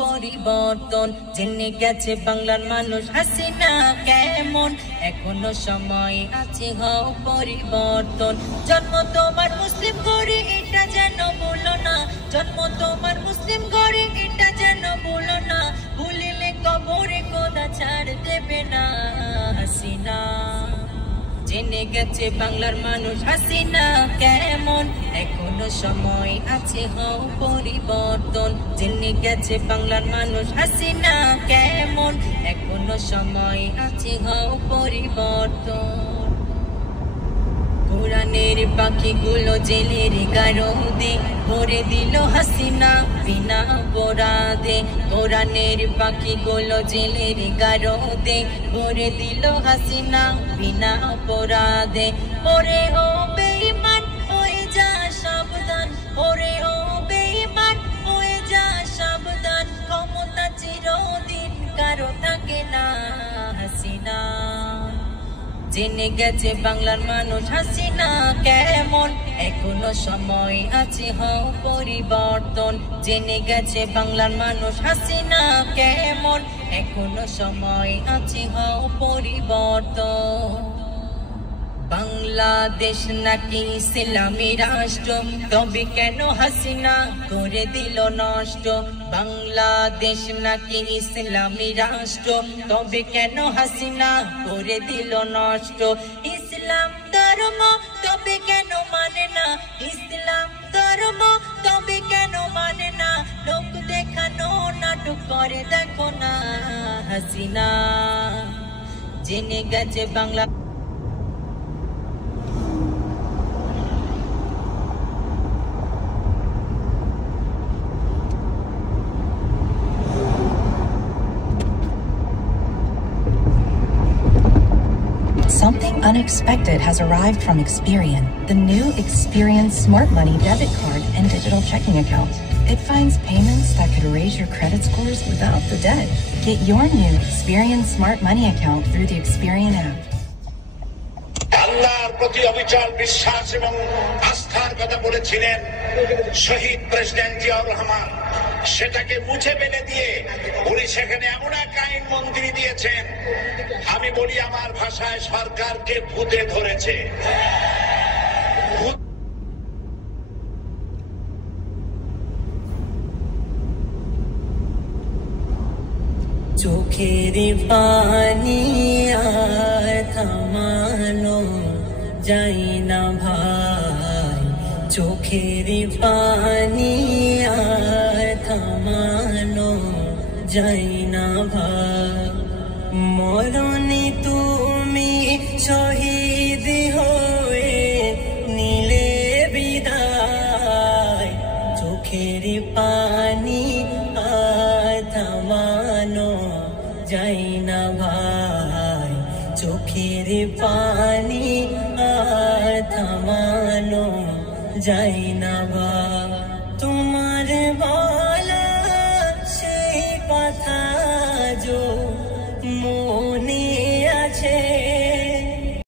পরিবর্তন জেনে গেছে বাংলার মানুষ হাসিনা কেমন এখনো সময় আছে হও পরিবর্তন জন্ম তোমার মুসলিম ঘরে এটা যেন ভুলো না জন্ম তোমার মুসলিম ঘরে এটা যেন ভুলো না ভুলিলে কবরে খোদা ছাড় দেবে না হাসিনা জেনে গেছে বাংলার মানুষ হাসিনা কেমন এখনো সময় আছে হও পরিবর্তন জেনে গেছে বাংলার মানুষ হাসিনা কেমন এখনো সময় আছে হও পরিবর্তন কোরআনের পাখিগুলো জেলের গারদে ভরে দিল হাসিনা বিনা অপরাধে কোরআনের পাখিগুলো জেলের গারদে ভরে দিল হাসিনা বিনা অপরাধে ওরে ও বেঈমান হয়ে যা সাবধান ওরে ও বেঈমান হয়ে যা সাবধান ক্ষমতা চিরদিন কারো থাকে না হাসিনা জেনে গেছে বাংলার মানুষ হাসিনা কেমন এখনো সময় আছে হও পরিবর্তন জেনে গেছে বাংলার মানুষ হাসিনা কেমন এখনো সময় আছে হও পরিবর্তন বাংলাদেশ নাকি ইসলামী রাষ্ট্র তবে কেন হাসিনা করে দিল নষ্ট বাংলাদেশ নাকি ইসলামী রাষ্ট্র তবে কেন হাসিনা করে দিল নষ্ট ইসলাম ধর্ম তবে কেন মানে না ইসলাম ধর্ম তবে কেন মানে না লোক দেখানো নাটক করে দেখো না হাসিনা জেনে গেছে Bangla Something unexpected has arrived from Experian, the new Experian Smart Money debit card and digital checking account. It finds payments that could raise your credit scores without the debt. Get your new Experian Smart Money account through the Experian app. আল্লাহর প্রতি অবিচল বিশ্বাস এবং আস্থার কথা বলেছিলেন শহীদ president Ziaur Rahman সেটাকে মুছে ফেলে দিয়ে উনি সেখানে এমন এক আইন মন্ত্রী দিয়েছেন আমি বলি আমার ভাষায় সরকারকে ভূতে ধরেছে চোখের পানি আর থামানো যাই না ভাই চোখের পানি আর থামানো যাই না ভাই মরণে তুমি শহীদ হয়ে নিলে বিদায় চোখের পানি আর থামানো যাই না ভাই চোখের পানি আর থামানো যাই না ভাই